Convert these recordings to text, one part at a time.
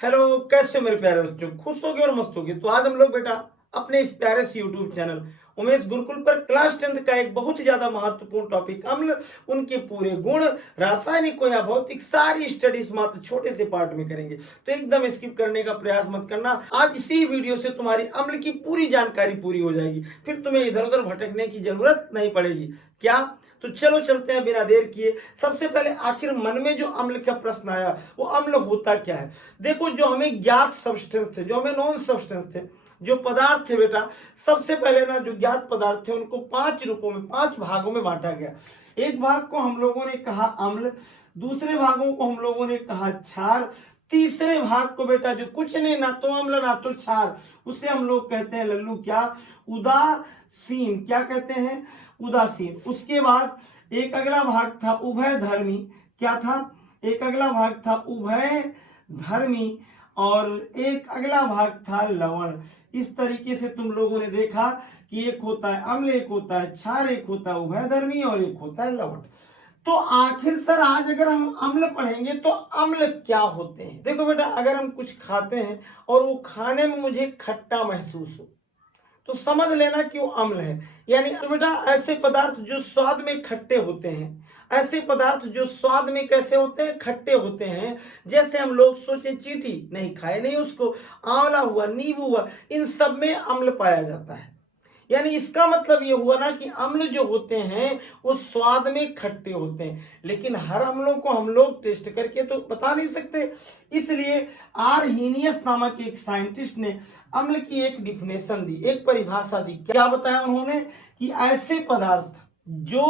Hello, कैसे हो मेरे प्यारे बच्चों? खुश होगे और मस्त होगे। तो आज हम लोग बेटा अपने इस प्यारे से यूट्यूब चैनल उमेश गुरुकुल पर क्लास 10th का एक बहुत ही ज्यादा महत्वपूर्ण टॉपिक अम्ल, उनके पूरे गुण, रासायनिक या भौतिक सारी स्टडीज मात्र छोटे से पार्ट में करेंगे। तो एकदम स्किप करने का प्रयास मत करना। आज इसी वीडियो से तुम्हारी अम्ल की पूरी जानकारी पूरी हो जाएगी, फिर तुम्हें इधर उधर भटकने की जरूरत नहीं पड़ेगी। क्या? तो चलो चलते हैं बिना देर किए। सबसे पहले आखिर मन में जो अम्ल का प्रश्न आया, वो अम्ल होता क्या है? देखो, जो हमें ज्ञात सब्सटेंस थे, जो हमें नॉन सब्सटेंस थे, जो पदार्थ थे बेटा, सबसे पहले ना जो ज्ञात पदार्थ थे उनको 5 रूपों में, 5 भागों में बांटा गया। एक भाग को हम लोगों ने कहा अम्ल, दूसरे भागों को हम लोगों ने कहा क्षार, तीसरे भाग को बेटा जो कुछ नहीं, ना तो अम्ल ना तो क्षार, उसे हम लोग कहते हैं लल्लू क्या? उदासीन। क्या कहते हैं? उदासीन। उसके बाद एक अगला भाग था उभय धर्मी। क्या था? एक अगला भाग था उभय धर्मी और एक अगला भाग था लवण। इस तरीके से तुम लोगों ने देखा कि एक होता है अम्ल, एक होता है क्षार, एक होता है उभयधर्मी और एक होता है लवण। तो आखिर सर आज अगर हम अम्ल पढ़ेंगे तो अम्ल क्या होते हैं? देखो बेटा, अगर हम कुछ खाते हैं और वो खाने में मुझे खट्टा महसूस हो तो समझ लेना कि वो अम्ल है। यानी बेटा ऐसे पदार्थ जो स्वाद में खट्टे होते हैं, ऐसे पदार्थ जो स्वाद में कैसे होते हैं? खट्टे होते हैं। जैसे हम लोग सोचे चींटी, नहीं खाए नहीं उसको, आंवला हुआ, नींबू हुआ, इन सब में अम्ल पाया जाता है। यानी इसका मतलब ये हुआ ना कि अम्ल जो होते हैं वो स्वाद में खट्टे होते हैं, लेकिन हर अम्लों को हम लोग टेस्ट करके तो बता नहीं सकते। इसलिए आर्हीनियस नामक एक साइंटिस्ट ने अम्ल की एक डिफिनेशन दी, एक परिभाषा दी। क्या बताया उन्होंने? कि ऐसे पदार्थ जो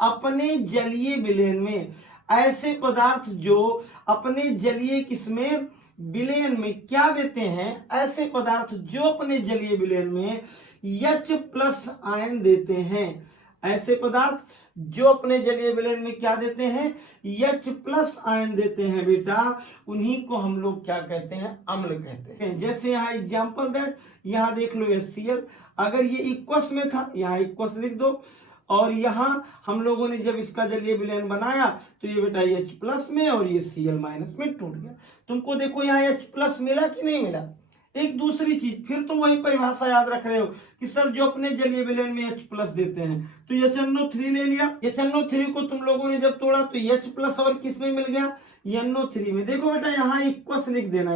अपने जलीय विलयन में, ऐसे पदार्थ जो अपने जलीय किसमें, विलयन में क्या देते हैं? ऐसे पदार्थ जो अपने जलीय विलयन में H+ आयन देते हैं। ऐसे पदार्थ जो अपने जलीय विलयन में क्या देते हैं? H+ आयन देते हैं बेटा, उन्हीं को हम लोग क्या कहते हैं? अम्ल कहते हैं। जैसे यहाँ एग्जांपल दैट, यहाँ देख लो HCl, अगर ये इक्वस में था, यहाँ इक्वस लिख दो, और यहाँ हम लोगों ने जब इसका जलीय विलयन बनाया तो ये बेटा H+ में और ये Cl- में टूट गया। तुमको देखो यहाँ H+ मिला कि नहीं मिला? एक दूसरी चीज, फिर तुम वही परिभाषा याद रख रहे हो कि सर जो अपने जलीय विलयन में H+ देते हैं, तो HNO3 ले लिया। HNO3 को तुम लोगों ने जब तोड़ा तो H+ और किस में मिल गया? NO3 में। देखो बेटा यहाँ इक्वस लिख देना,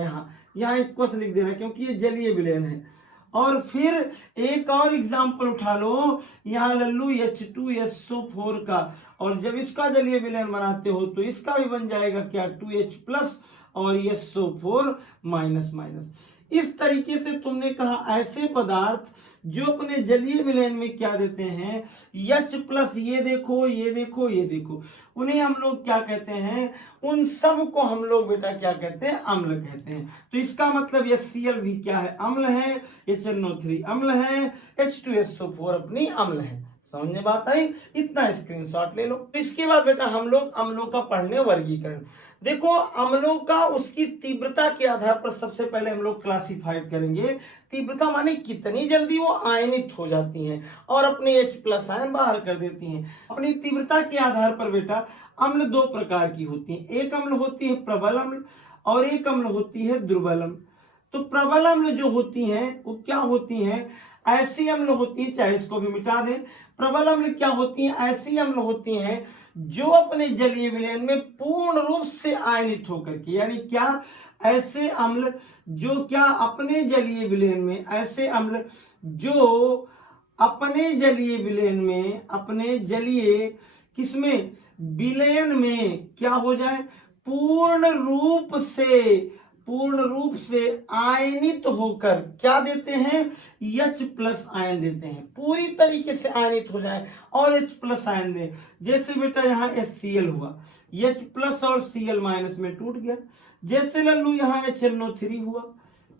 यहाँ इक्वस लिख देना, क्योंकि ये जलीय विलयन है। और फिर एक और एग्जाम्पल उठा लो, यहाँ लल्लू H2SO4 का, और जब इसका जलीय विलयन बनाते हो तो इसका भी बन जाएगा क्या? 2H+ और SO4 माइनस माइनस। इस तरीके से तुमने कहा ऐसे पदार्थ जो अपने जलीय विलयन में क्या देते हैं? H+। ये देखो, ये देखो, ये देखो, उन्हें हम लोग क्या कहते हैं? उन सब को हम लोग बेटा क्या कहते हैं? अम्ल कहते हैं। तो इसका मतलब HCl भी क्या है? अम्ल है। HNO3 अम्ल है। H2SO4 अपनी अम्ल है। समझ में बात आई? इतना स्क्रीनशॉट ले लो। तो इसके बाद बेटा हम लोग अम्लों का पढ़ने वर्गीकरण। देखो, अम्लों का उसकी तीव्रता के आधार पर सबसे पहले हम लोग क्लासिफाइड करेंगे। तीव्रता माने कितनी जल्दी वो आयनित हो जाती हैं और अपने H+ आयन बाहर कर देती हैं। अपनी तीव्रता के आधार पर बेटा अम्ल दो प्रकार की होती हैं। एक अम्ल होती है प्रबल अम्ल और एक अम्ल होती है दुर्बल अम्ल। तो प्रबल अम्ल जो होती हैं वो क्या होती हैं? ऐसी अम्ल होती है, चाहे इसको भी मिटा दें। प्रबल अम्ल क्या होती हैं? ऐसी अम्ल होती हैं जो अपने जलीय विलयन में पूर्ण रूप से आयनित होकर के, यानी क्या? ऐसे अम्ल जो क्या अपने जलीय विलयन में, ऐसे अम्ल जो अपने जलीय विलयन में, अपने जलीय किसमें, विलयन में क्या हो जाए? पूर्ण रूप से आयनित होकर क्या देते हैं? H+ आयन देते हैं। पूरी तरीके से आयनित हो जाए और H+ आयन दे। जैसे बेटा यहाँ HCl हुआ, H+ और Cl- में टूट गया। जैसे लल्लू यहाँ HNO3 हुआ,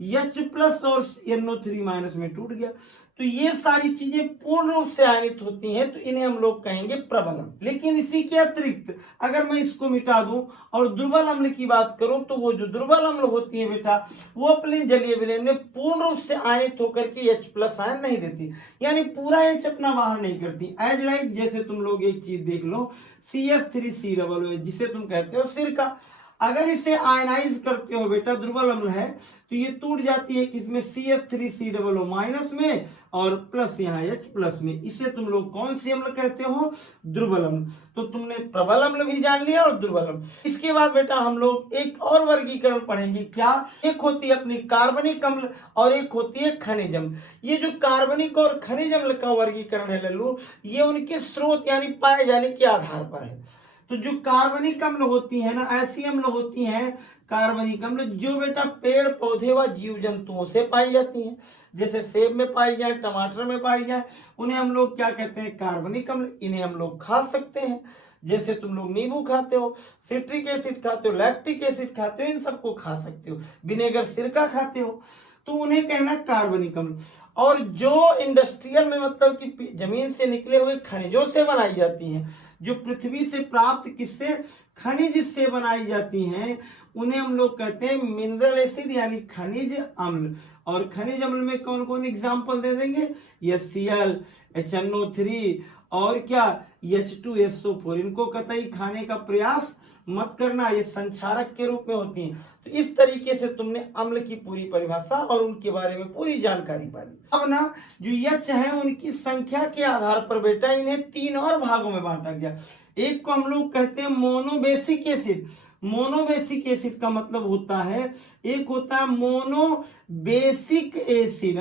H+ और NO3- में टूट गया। तो ये सारी चीजें पूर्ण रूप से आयनित होती हैं, तो इन्हें हम लोग कहेंगे प्रबल अम्ल। लेकिन इसी के अतिरिक्त अगर मैं इसको मिटा दूं और दुर्बल अम्ल की बात करूं, तो वो जो दुर्बल अम्ल होती है बेटा, वो अपने जलीय विलयन में पूर्ण रूप से आयनित होकर के H+ आयन नहीं देती, यानी पूरा H अपना बाहर नहीं करती। एज लाइक, जैसे तुम लोग एक चीज देख लो, CH3COOH जिसे तुम कहते हो सिरका। अगर इसे आयनाइज करते हो बेटा, दुर्बल अम्ल है, तो ये टूट जाती है किसमें, CH3COO माइनस में और प्लस यहाँ H प्लस में। इसे तुम लोग कौन सी अम्ल कहते हो, दुर्बल अम्ल। तो तुमने प्रबल अम्ल भी जान लिया और दुर्बल अम्ल। इसके बाद बेटा हम लोग एक और वर्गीकरण पढ़ेंगे, क्या, एक होती है अपनी कार्बनिक अम्ल और एक होती है खनिज अम्ल। ये जो कार्बनिक और खनिज अम्ल का वर्गीकरण है लल्लू, ये उनके स्रोत यानी पाए जाने के आधार पर है। तो जो कार्बनिक अम्ल होती है ना, ऐसी अम्ल होती हैं कार्बनिक अम्ल जो बेटा पेड़ पौधे व जीव जंतुओं से पाई जाती हैं, जैसे सेब में पाई जाए, टमाटर में पाई जाए, उन्हें हम लोग क्या कहते हैं, कार्बनिक अम्ल। इन्हें हम लोग खा सकते हैं, जैसे तुम लोग नींबू खाते हो, सिट्रिक एसिड खाते हो, लैक्टिक एसिड खाते हो, इन सबको खा सकते हो, विनेगर सिरका खाते हो, तो उन्हें कहना कार्बनिक अम्ल। और जो इंडस्ट्रियल में मतलब कि जमीन से निकले हुए खनिजों से बनाई जाती हैं, जो पृथ्वी से प्राप्त किससे, खनिज से बनाई जाती हैं, उन्हें हम लोग कहते हैं मिनरल एसिड यानी खनिज अम्ल। और खनिज अम्ल में कौन कौन एग्जाम्पल दे देंगे, HCl, HNO3 और क्या, H2SO4। इनको कतई खाने का प्रयास मत करना, ये संक्षारक के रूप में होती हैं। तो इस तरीके से तुमने अम्ल की पूरी परिभाषा और उनके बारे में पूरी जानकारी पा ली। अब ना जो H है उनकी संख्या के आधार पर बेटा इन्हें 3 और भागों में बांटा गया। एक को हम लोग कहते हैं मोनोबेसिक एसिड। मोनोबेसिक एसिड का मतलब होता है, एक होता है मोनोबेसिक एसिड,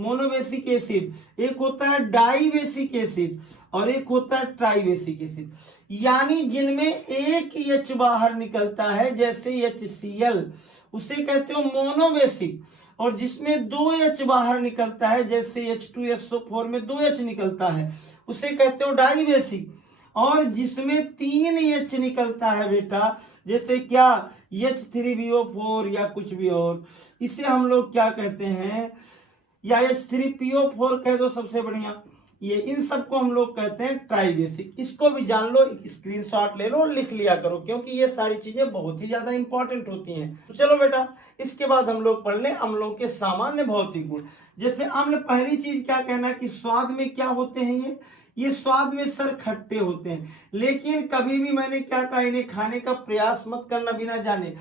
मोनोबेसिक एसिड, एक होता है डाइबेसिक एसिड और एक होता है ट्राइबेसिक एसिड। यानी जिनमें एक H बाहर निकलता है जैसे HCl, उसे कहते हो मोनोबेसिक। और जिसमें 2 H बाहर निकलता है जैसे H2SO4 में 2 H निकलता है, उसे कहते हो डाइबेसिक। और जिसमें 3 H निकलता है बेटा, जैसे क्या, H3BO4 या कुछ भी और, इसे हम लोग क्या कहते हैं, या H3PO4 कह दो सबसे बढ़िया, ये इन सबको हम लोग कहते हैं ट्राइबेसिक। इसको भी जान लो, स्क्रीनशॉट ले लो और लिख लिया करो, क्योंकि ये सारी चीजें बहुत ही ज्यादा इंपॉर्टेंट होती हैं। तो चलो बेटा, इसके बाद हम लोग पढ़ लें अम्लों के सामान्य भौतिक गुण। जैसे अम्ल, पहली चीज क्या कहना कि स्वाद में क्या होते हैं, ये स्वाद में सर खट्टे होते हैं, लेकिन कभी भी मैंने क्या कहा, इन्हें खाने का प्रयास मत करना बिना जाने।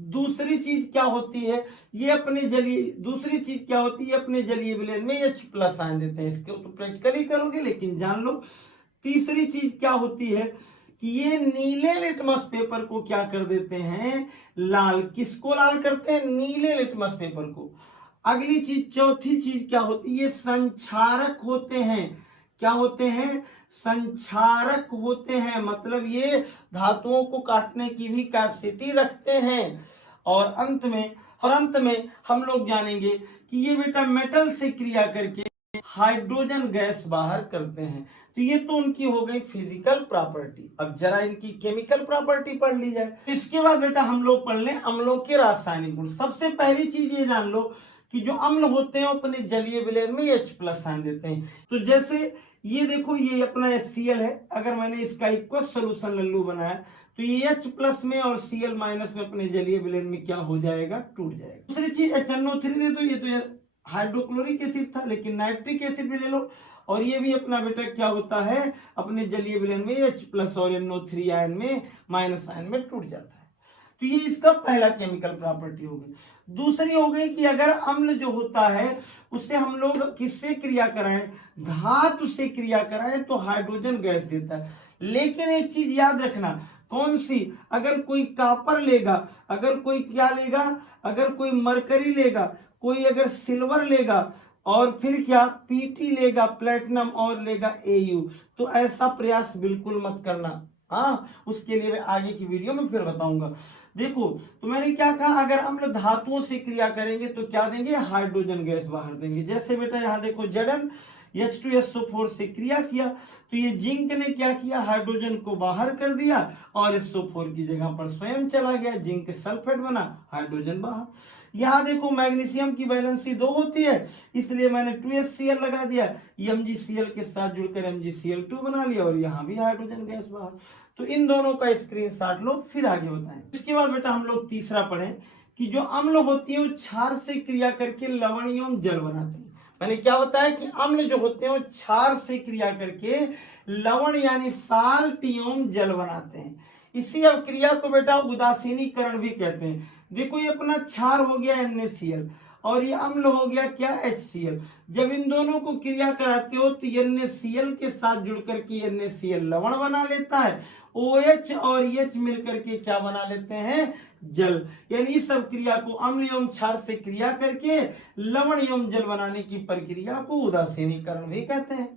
दूसरी चीज क्या होती है, ये अपने जलीय, दूसरी चीज क्या होती है, अपने जलीय विलयन में H प्लस आयन देते हैं। इसको तो प्रैक्टिकली करोगे लेकिन जान लो। तीसरी चीज क्या होती है कि ये नीले लिटमस पेपर को क्या कर देते हैं, लाल। किसको लाल करते हैं, नीले लिटमस पेपर को। अगली चीज, चौथी चीज क्या होती है, ये संक्षारक होते हैं। क्या होते हैं, संक्षारक होते हैं, मतलब ये धातुओं को काटने की भी कैपेसिटी रखते हैं। और अंत में हम लोग जानेंगे कि ये बेटा मेटल से क्रिया करके हाइड्रोजन गैस बाहर करते हैं। तो ये तो उनकी हो गई फिजिकल प्रॉपर्टी। अब जरा इनकी केमिकल प्रॉपर्टी पढ़ ली जाए। इसके बाद बेटा हम लोग पढ़ लें अम्लों के रासायनिक गुण। सबसे पहली चीज ये जान लो कि जो अम्ल होते हैं अपने जलीय विलयन में H प्लस आयन देते हैं। तो जैसे ये देखो, ये अपना HCl है, अगर मैंने इसका इक्वस सोल्यूशन लल्लू बनाया तो ये H प्लस में और Cl माइनस में अपने जलीय विलयन में क्या हो जाएगा, टूट जाएगा। दूसरी चीज HNO3 दे दो, ये तो हाइड्रोक्लोरिक एसिड था, लेकिन नाइट्रिक एसिड भी ले लो, और ये भी अपना बेटा क्या होता है, अपने जलीय विलयन में H प्लस और NO3 आयन में माइनस आयन में टूट जाता है। तो ये इसका पहला केमिकल प्रॉपर्टी हो गई। दूसरी हो गई कि अगर अम्ल जो होता है उससे हम लोग किससे क्रिया कराएं, धातु से क्रिया कराएं, तो हाइड्रोजन गैस देता है। लेकिन एक चीज याद रखना, कौन सी, अगर कोई कॉपर लेगा, अगर कोई क्या लेगा, अगर कोई मरकरी लेगा, कोई अगर सिल्वर लेगा, और फिर क्या Pt लेगा, प्लेटिनम, और लेगा Au, तो ऐसा प्रयास बिल्कुल मत करना। उसके लिए मैं आगे की वीडियो में फिर बताऊंगा। देखो, तो मैंने क्या कहा, अगर अम्ल धातुओं से क्रिया करेंगे तो क्या देंगे, हाइड्रोजन गैस बाहर देंगे। जैसे बेटा यहाँ देखो, Zn H2SO4 से क्रिया किया तो ये जिंक ने क्या किया, हाइड्रोजन को बाहर कर दिया और SO4 की जगह पर स्वयं चला गया, जिंक सल्फेट बना, हाइड्रोजन बाहर। यहाँ देखो, मैग्नीशियम की वैलेंसी 2 होती है, इसलिए मैंने 2HCl लगा दिया, MgCl के साथ जुड़कर MgCl2 बना लिया, और यहाँ भी हाइड्रोजन गैस बाहर। तो इन दोनों का स्क्रीनशॉट लो, फिर आगे बताएं। इसके बाद बेटा हम लोग तीसरा पढ़ें कि जो अम्ल होती है वो क्षार से क्रिया करके लवण एवं जल बनाती है। मैंने क्या बताया कि अम्ल जो होते हैं वो क्षार से क्रिया करके लवण यानी साल्ट एवं जल बनाते हैं। इसी अवक्रिया को बेटा उदासीनीकरण भी कहते हैं। देखो ये अपना क्षार हो गया NaCl और ये अम्ल हो गया क्या HCl। जब इन दोनों को क्रिया कराते हो तो NaCl के साथ जुड़ करके NaCl लवण बना लेता है, OH और H मिलकर के क्या बना लेते हैं, जल। यानी इस सब क्रिया को अम्ल एवं क्षार से क्रिया करके लवण एवं जल बनाने की प्रक्रिया को उदासीनीकरण भी कहते हैं।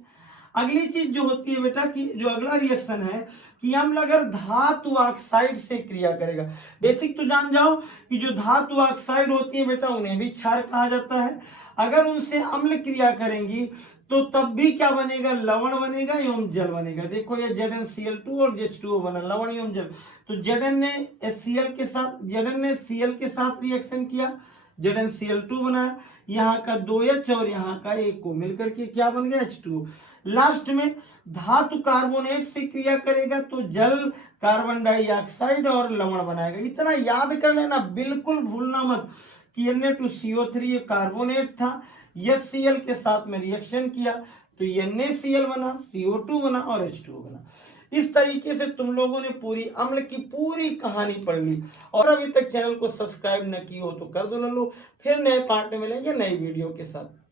अगली चीज जो होती है बेटा कि जो अगला रिएक्शन है कि अम्ल अगर धातु ऑक्साइड से क्रिया करेगा। बेसिक तो जान जाओ कि जो धातु ऑक्साइड होती है बेटा उन्हें भी क्षार कहा जाता है। अगर उनसे अम्ल क्रिया करेंगी तो तब भी क्या बनेगा, लवण बनेगा एवं जल बनेगा। देखो ये ZnCl2 और H2O बना, लवण एवं जल। तो Zn ने Cl के साथ रिएक्शन किया, ZnCl2 बनाया, यहाँ का 2H और यहाँ का 1 को मिलकर के क्या बन गया, H2O। लास्ट में धातु कार्बोनेट से क्रिया करेगा तो जल, कार्बन डाइऑक्साइड और लवण बनाएगा। इतना याद कर लेना, बिल्कुल भूलना मत कि Na2CO3 ये कार्बोनेट था, HCl के साथ में रिएक्शन किया तो NaCl बना, CO2 बना और H2O बना। इस तरीके से तुम लोगों ने पूरी अम्ल की पूरी कहानी पढ़ ली। और अभी तक चैनल को सब्सक्राइब न की हो तो कर दो ना लो। फिर नए पार्ट में मिलेंगे नई वीडियो के साथ।